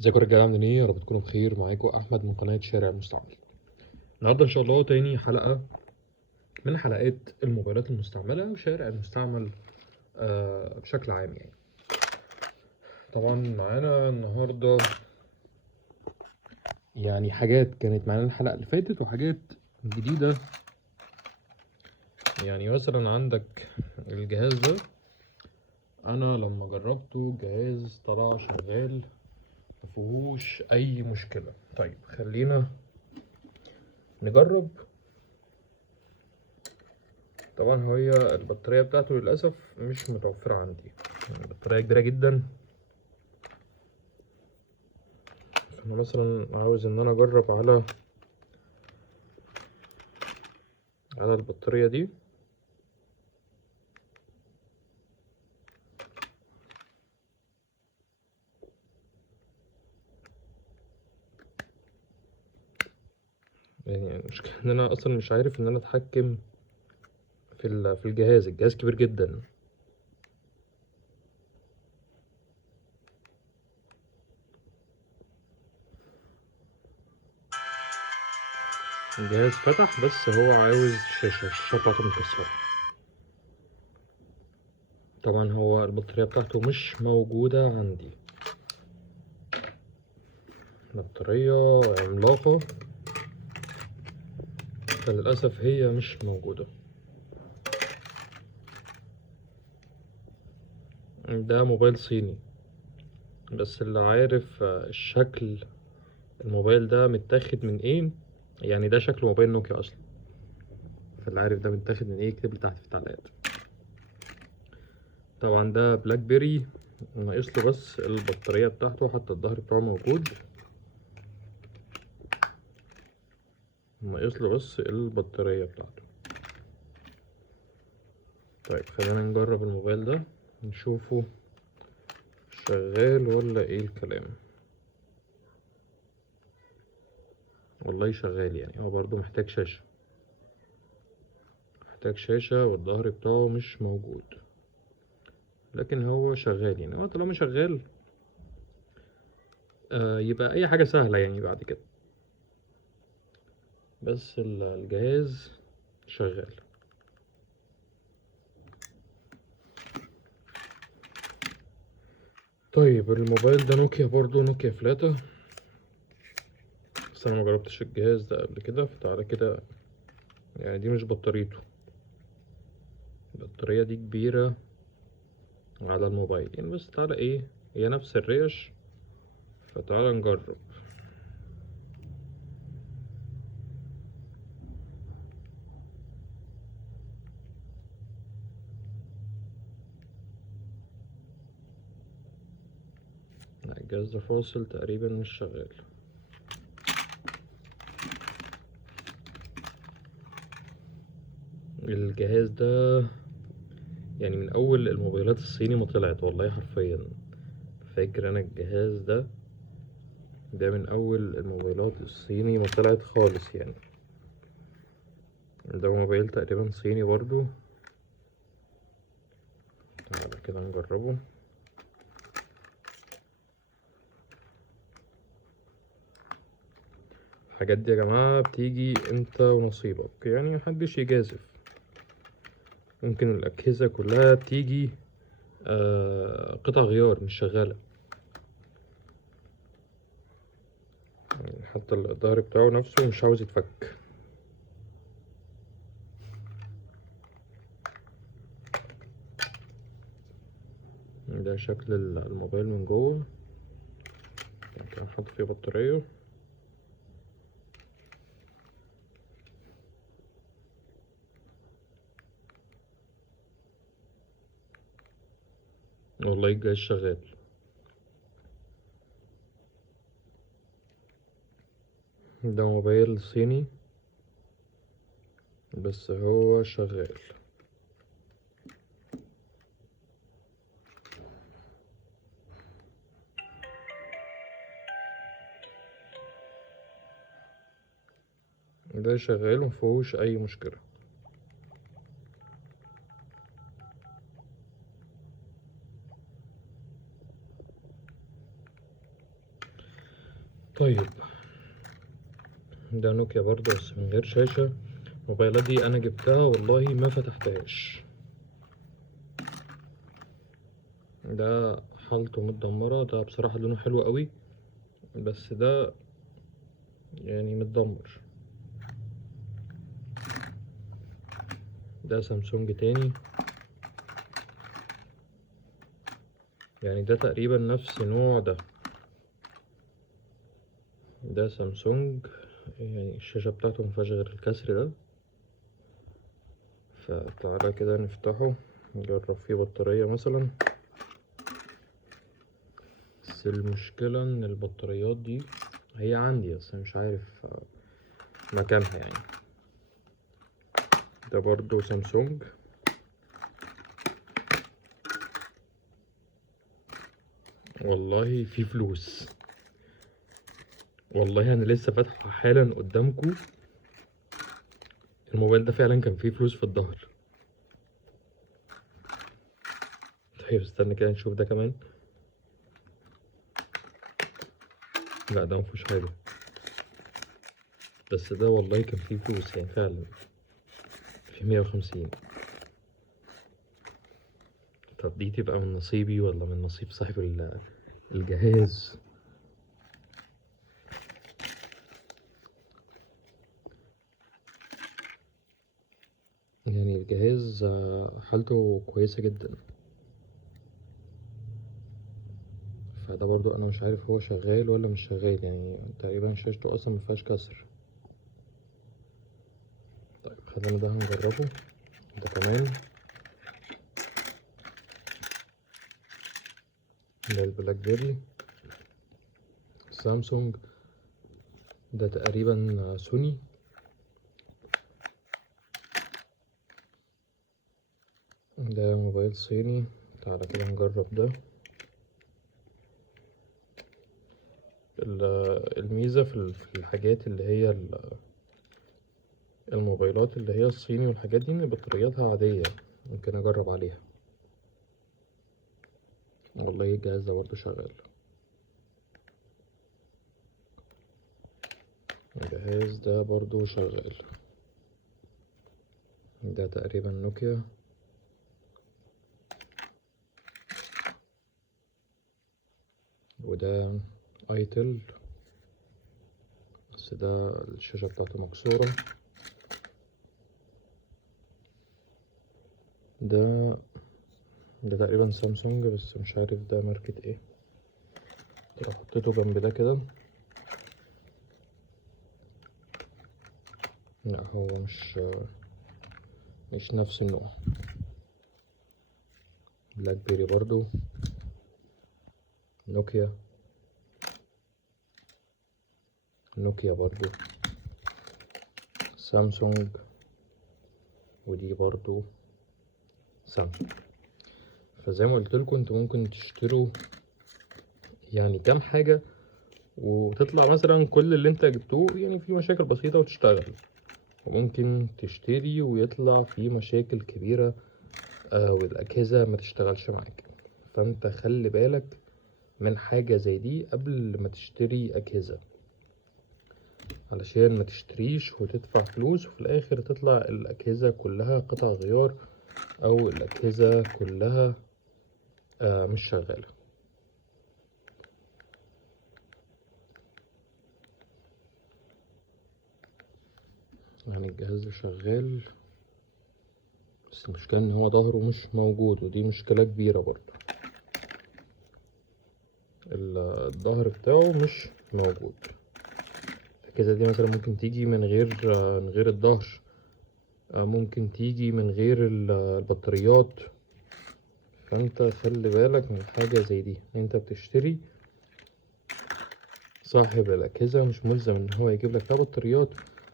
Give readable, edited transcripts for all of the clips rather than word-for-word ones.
ازيكم يا رجاله عاملين ايه؟ يا رب تكونوا بخير. معاكم احمد من قناه شارع المستعمل. النهارده ان شاء الله تاني حلقه من حلقات الموبايلات المستعمله وشارع المستعمل بشكل عام يعني. طبعا معانا النهارده يعني حاجات كانت معانا الحلقه اللي فاتت وحاجات جديده. يعني مثلا عندك الجهاز ده، انا لما جربته الجهاز طلع شغال مفيهوش اي مشكله. طيب خلينا نجرب. طبعا هي البطارية بتاعته للأسف مش متوفرة عندي، يعني البطارية كبيرة جدا. فأنا مثلا عاوز إن أنا أجرب على البطارية دي. يعني المشكلة إن أنا أصلا مش عارف إن أنا أتحكم في الجهاز كبير جدا. الجهاز فتح بس هو عاوز الشاشة بتاعته مكسرة. طبعا هو البطارية بتاعته مش موجودة عندي، بطارية عملاقة فللأسف هي مش موجودة. ده موبايل صيني، بس اللي عارف الشكل الموبايل ده متاخد من ايه، يعني ده شكل موبايل نوكيا اصلا. فاللي عارف ده متاخد من ايه يكتب لي تحت في التعليقات. طبعا ده بلاك بيري، ناقص له بس البطارية بتاعته، حتى الظهر بتاعه موجود، ناقص له بس البطارية بتاعته. طيب خلينا نجرب الموبايل ده نشوفه شغال ولا ايه الكلام. والله شغال، يعني هو برضو محتاج شاشة والظهر بتاعه مش موجود، لكن هو شغال. يعني هو طالما شغال يبقى اي حاجة سهلة يعني بعد كده. بس الجهاز شغال. طيب الموبايل ده نوكيا برضو، نوكيا فلاتة، بس انا مجربتش الجهاز ده قبل كده. فتعالى كده، يعني دي مش بطاريته، البطارية دي كبيرة على الموبايل يعني. بس تعالى ايه، هي نفس الريش، فتعالى نجرب. لا، الجهاز ده فاصل تقريبا مش شغال. الجهاز ده يعني من اول الموبايلات الصيني ما طلعت، والله حرفيا فاكر انا الجهاز ده من اول الموبايلات الصيني ما طلعت خالص يعني. ده موبايل تقريبا صيني برضو. تعالى كده نجربه. الحاجات دي يا جماعة بتيجي انت ونصيبك، يعني محدش يجازف. ممكن الأجهزة كلها بتيجي قطع غيار مش شغالة. يعني حتى الظهر بتاعه نفسه مش عاوز يتفك. ده شكل الموبايل من جوه، يعني كان حاطط فيه بطارية. والله الجهاز شغال. ده موبايل صيني بس هو شغال. ده شغال ومفيهوش أي مشكلة. طيب ده نوكيا برضه بس من غير شاشة. الموبايلات دي انا جبتها والله ما فتحتهاش. ده حالته متدمرة، ده بصراحة لونه حلو قوي بس ده يعني متدمر. ده سامسونج تاني، يعني ده تقريبا نفس نوع ده سامسونج، يعني الشاشة بتاعته مفيهاش غير الكسر ده. فتعالى كده نفتحه نجرب فيه بطارية مثلا. بس المشكلة ان البطاريات دي هي عندي بس مش عارف مكانها يعني. ده برضو سامسونج، والله في فلوس. والله انا لسه فاتحه حالا قدامكم، الموبايل ده فعلا كان فيه فلوس في الظهر. طيب استنى كده نشوف ده كمان. لا ده مفيهوش حاجة، بس ده والله كان فيه فلوس يعني فعلا، في 150. طب دي تبقى من نصيبي ولا من نصيب صاحب الجهاز؟ يعني الجهاز حالته كويسة جدا، فده برضو انا مش عارف هو شغال ولا مش شغال، يعني تقريبا شاشته اصلا مفيهاش كسر. طيب خلينا ده هنجربه. ده كمان ده البلاك بيري سامسونج، ده تقريبا سوني. ده موبايل صيني. تعالى كده نجرب ده. الميزة في الحاجات اللي هي الموبايلات اللي هي الصيني والحاجات دي ان بطارياتها عادية، ممكن اجرب عليها. والله الجهاز ده برضه شغال. الجهاز ده برضه شغال. ده تقريبا نوكيا. وده ايتل، بس ده الشاشة بتاعته مكسورة. ده ده تقريبا سامسونج بس مش عارف ده ماركة ايه. لو حطيته جنب ده كده، لا هو مش نفس النوع. بلاك بيري برضو، نوكيا. نوكيا برضو، سامسونج، ودي برضو سامسونج. فزي ما قلت لكم انتوا ممكن تشتروا يعني كام حاجة وتطلع مثلا كل اللي انت جبتوه يعني في مشاكل بسيطة وتشتغل، وممكن تشتري ويطلع في مشاكل كبيرة والأجهزة ما تشتغلش معاك. فانت خلي بالك من حاجة زي دي قبل ما تشتري أجهزة، علشان ما تشتريش وتدفع فلوس وفي الآخر تطلع الأجهزة كلها قطع غيار أو الأجهزة كلها مش شغالة. يعني الجهاز ده شغال بس المشكلة إن هو ظهره مش موجود، ودي مشكلة كبيرة برضه. الظهر بتاعه مش موجود. الأجهزة دي مثلا ممكن تيجي من غير الظهر، ممكن تيجي من غير البطاريات. فانت خلي بالك من حاجة زي دي. انت بتشتري، صاحب الأجهزة مش ملزم ان هو يجيب لك لا بطاريات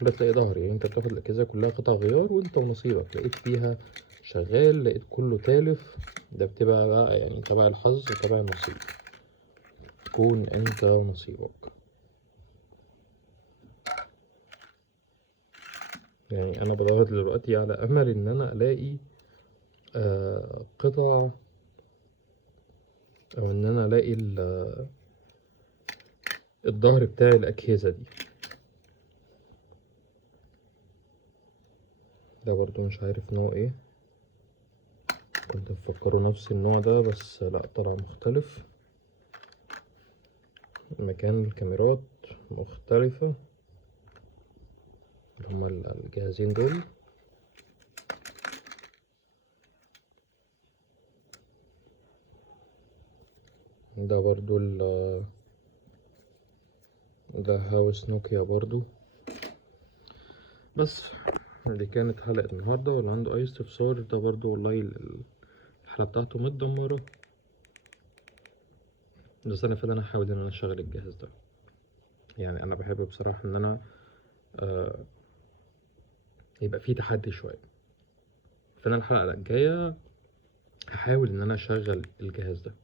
ولا تلاقي ظهر. يعني انت بتاخد الأجهزة كلها قطع غيار وانت ونصيبك، لقيت فيها شغال لقيت كله تالف، ده بتبقى بقى يعني تبع الحظ وتبع النصيب، تكون انت ونصيبك. يعني انا بدور دلوقتي على امل ان انا الاقي قطع، او ان انا الاقي الظهر بتاع الأجهزة دي. ده برضو مش عارف نوع ايه، كنت مفكره نفس النوع ده بس لا، طلع مختلف. مكان الكاميرات مختلفة، هما الجهازين دول. ده برضو ده هاوس نوكيا برضو. بس دي كانت حلقة النهاردة، واللي عنده أي استفسار ده برضو والله الحلقة بتاعته متدمرة، بس أنا فعلا هحاول إن أنا أشغل الجهاز ده. يعني أنا بحب بصراحة إن أنا يبقى فيه تحدي شوية، فأنا الحلقة الجاية هحاول إن أنا أشغل الجهاز ده.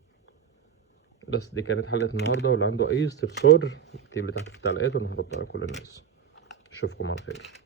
بس دي كانت حلقة النهاردة، واللي عنده أي استفسار يكتب لي تحت في التعليقات وأنا هرد على كل الناس. أشوفكم على خير.